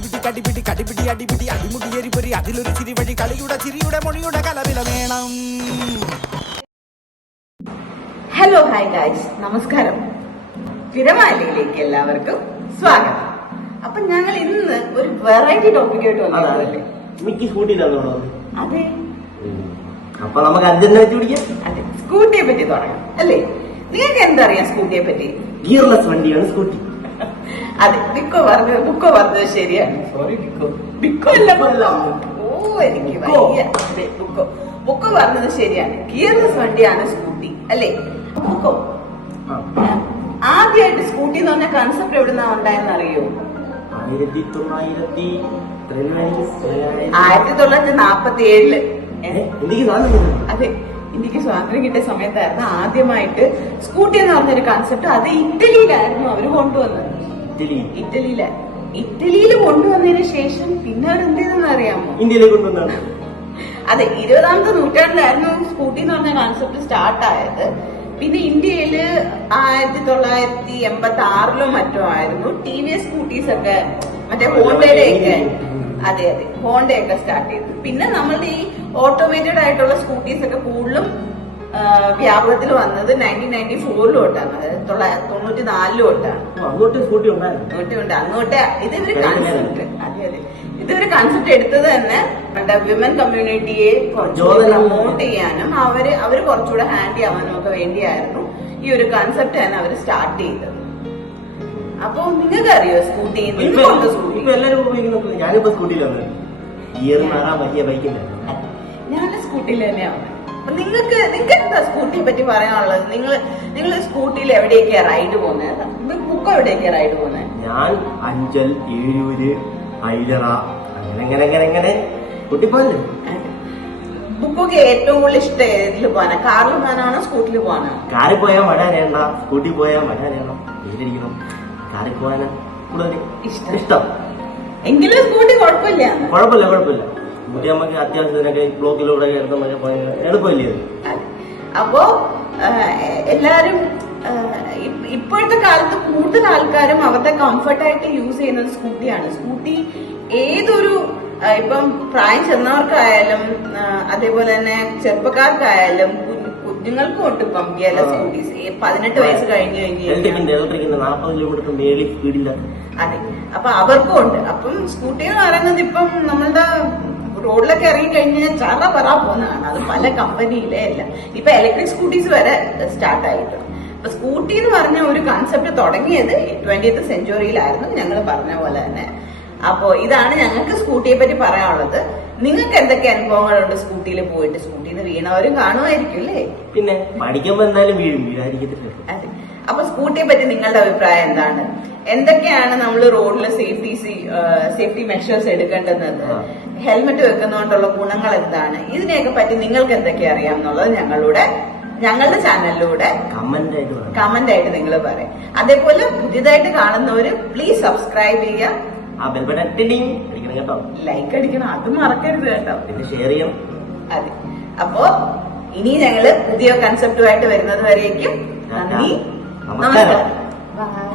ഇടിപിടി കടിപിടി കടിപിടി അടിപിടി അടിമുടി എരിപൊരി അതിലൊരു ചിരിവഴി കളിയുടെ ചിരിയുടെ മൊഴിയുടെ കലവില വേണം. ഹലോ ഹായ് ഗൈസ്, നമസ്കാരം. തിരമാലയിലേക്ക് എല്ലാവർക്കും സ്വാഗതം. അപ്പൊ ഞങ്ങൾ ഇന്ന് ഒരു വെറൈറ്റി ടോപ്പിക്കായിട്ട് വന്നതല്ലേ? അതെ, അപ്പൊ നമുക്ക് അർജന്റീന വെച്ച് പിടിക്കാം. അതെ, സ്കൂട്ടിയെ പറ്റി തുടങ്ങാം അല്ലേ? നിങ്ങൾക്ക് എന്തറിയാം സ്കൂട്ടിയെ പറ്റി? ഗിയർലെസ് വണ്ടിയാണ് സ്കൂട്ടി. അതെ, ബുക്കോ പറഞ്ഞത് ശരിയാണ്. സോറി ബിക്കോ അല്ല. ഓ എനിക്ക് ബുക്കോ പറഞ്ഞത് ശരിയാണ്. ഗിയർലെസ് വണ്ടിയാണ് സ്കൂട്ടി അല്ലേ? ബുക്കോ ആദ്യമായിട്ട് സ്കൂട്ടി എന്ന് പറഞ്ഞ കൺസെപ്റ്റ് എവിടുന്നാ ഉണ്ടായെന്ന് അറിയോ? 1947. അതെ, ഇന്ത്യക്ക് സ്വാതന്ത്ര്യം കിട്ടിയ സമയത്തായിരുന്നു ആദ്യമായിട്ട് സ്കൂട്ടി എന്ന് പറഞ്ഞൊരു കൺസെപ്റ്റ്. അത് ഇറ്റലിയിലായിരുന്നു അവര് കൊണ്ടുവന്നത്. ഇറ്റലിയിൽ കൊണ്ടുവന്നതിന് ശേഷം പിന്നെ അവർ എന്ത് ചെയ്തെന്ന് അറിയാമോ? ഇന്ത്യയിലേക്ക് കൊണ്ടുവന്നാണ്. അതെ, 20ാമത്തെ നൂറ്റാണ്ടിലായിരുന്നു സ്കൂട്ടി എന്ന് പറഞ്ഞ കൺസെപ്റ്റ് സ്റ്റാർട്ട് ആയത്. പിന്നെ ഇന്ത്യയില് 1986 മറ്റോ ആയിരുന്നു TVS സ്കൂട്ടീസ് ഒക്കെ, മറ്റേ ഹോണ്ടയുടെയൊക്കെ. അതെ, ഹോണ്ടയൊക്കെ സ്റ്റാർട്ട് ചെയ്തു. പിന്നെ നമ്മളുടെ ഈ ഓട്ടോമേറ്റഡ് ആയിട്ടുള്ള സ്കൂട്ടീസ് ഒക്കെ കൂടുതലും വ്യാപകത്തിൽ വന്നത് 1994 തൊട്ടാണ്, അതായത് 1994 തൊട്ടാണ്. അങ്ങോട്ട് ഇതൊരു കൺസെപ്റ്റ് എടുത്തത് തന്നെ വിമൻ കമ്മ്യൂണിറ്റിയെ കുറച്ചുകൂടെ പ്രൊമോട്ട് ചെയ്യാനും അവര് കുറച്ചുകൂടെ ഹാൻഡി ആവാനും ഒക്കെ വേണ്ടിയായിരുന്നു ഈ ഒരു കൺസെപ്റ്റ് തന്നെ അവര് സ്റ്റാർട്ട് ചെയ്തത്. അപ്പൊ നിങ്ങൾക്ക് അറിയോ സ്കൂട്ടി? ഞാൻ സ്കൂട്ടിയിൽ തന്നെയാണ്. അപ്പൊ നിങ്ങൾക്ക് എന്താ സ്കൂട്ടിയെ പറ്റി പറയാനുള്ളത്? നിങ്ങൾ സ്കൂട്ടിയിൽ എവിടെയൊക്കെയാ റൈഡ് പോകുന്നത്? ബുക്കോ എവിടെയൊക്കെയാ റൈഡ് പോകുന്നത്? ഞാൻ അഞ്ചൽ, ഏഴൂര്, ഐലറ, അങ്ങനെ കുട്ടിപ്പോല്ലേ. ബുക്കൊക്കെ ഏറ്റവും കൂടുതൽ ഇഷ്ടം ഏതിൽ പോകാനാ? കാറിൽ പോകാനാണോ സ്കൂട്ടിയിൽ പോകാനോ? കാറിൽ പോയാൽ മഴ അറിയണ്ട, സ്കൂട്ടി പോയാൽ മഴ അറിയണം. വീട്ടിലിരിക്കണം. കാറിൽ പോകാനാ കൂടുതൽ ഇഷ്ടം. എങ്കിലും സ്കൂട്ടി കുഴപ്പമില്ല. സ്കൂട്ടി നമുക്ക് അത്യാവശ്യത്തിനൊക്കെ ബ്ലോക്കിലൂടെ എളുപ്പമില്ലേ? അപ്പോ എല്ലാരും ഇപ്പോഴത്തെ കാലത്ത് കൂടുതൽ ആൾക്കാരും അവരുടെ കംഫർട്ടായിട്ട് യൂസ് ചെയ്യുന്നത് സ്കൂട്ടിയാണ്. സ്കൂട്ടി ഏതൊരു ഇപ്പം പ്രായം ചെന്നവർക്കായാലും അതേപോലെ തന്നെ ചെറുപ്പക്കാർക്കായാലും കുഞ്ഞുങ്ങൾക്കും ഉണ്ട് ഇപ്പം ഗിയർലെസ് സ്കൂട്ടീസ്. 18 വയസ്സ് കഴിഞ്ഞു അതെ, അപ്പൊ അവർക്കും ഉണ്ട്. അപ്പം സ്കൂട്ടി എന്ന് പറയുന്നത് ഇപ്പം നമ്മളുടെ റോഡിലൊക്കെ ഇറങ്ങി കഴിഞ്ഞാൽ ചറ പറ പോകുന്നതാണ്. അത് പല കമ്പനിയിലെ അല്ല, ഇപ്പൊ ഇലക്ട്രിക് സ്കൂട്ടീസ് വരെ സ്റ്റാർട്ട് ആയിട്ടുണ്ട്. അപ്പൊ സ്കൂട്ടി എന്ന് പറഞ്ഞ ഒരു കൺസെപ്റ്റ് തുടങ്ങിയത് 20th സെഞ്ചുറിയിലായിരുന്നു, ഞങ്ങൾ പറഞ്ഞ പോലെ തന്നെ. അപ്പോ ഇതാണ് ഞങ്ങൾക്ക് സ്കൂട്ടിയെ പറ്റി പറയാനുള്ളത്. നിങ്ങൾക്ക് എന്തൊക്കെ അനുഭവങ്ങളുണ്ട് സ്കൂട്ടിയിൽ പോയിട്ട്? സ്കൂട്ടിയിൽ നിന്ന് വീണവരും കാണുമായിരിക്കും അല്ലേ? പിന്നെ പഠിക്കുമ്പോ എന്തായാലും വീഴും. അതെ, അപ്പൊ സ്കൂട്ടിയെ പറ്റി നിങ്ങളുടെ അഭിപ്രായം എന്താണ്? എന്തൊക്കെയാണ് നമ്മൾ റോഡിൽ സേഫ്റ്റി മെഷേഴ്സ് എടുക്കേണ്ടുന്നത്? ഹെൽമെറ്റ് വെക്കുന്നതുകൊണ്ടുള്ള ഗുണങ്ങൾ എന്താണ്? ഇതിനെയൊക്കെ പറ്റി നിങ്ങൾക്ക് എന്തൊക്കെ അറിയാം എന്നുള്ളത് ഞങ്ങളുടെ ചാനലിലൂടെ കമന്റ് ആയിട്ട് നിങ്ങൾ പറയാം. അതേപോലെ പുതിയതായിട്ട് കാണുന്നവര് പ്ലീസ് സബ്സ്ക്രൈബ് ചെയ്യുക, ലൈക്ക് അടിക്കണം, അത് മറക്കരുത് കേട്ടോ. പിന്നെ ഷെയർ ചെയ്യണം. അതെ, അപ്പോ ഇനി ഞങ്ങള് പുതിയ കൺസെപ്റ്റുമായിട്ട് വരുന്നത് വരേക്കും നന്ദി, നമസ്കാരം, ബൈ.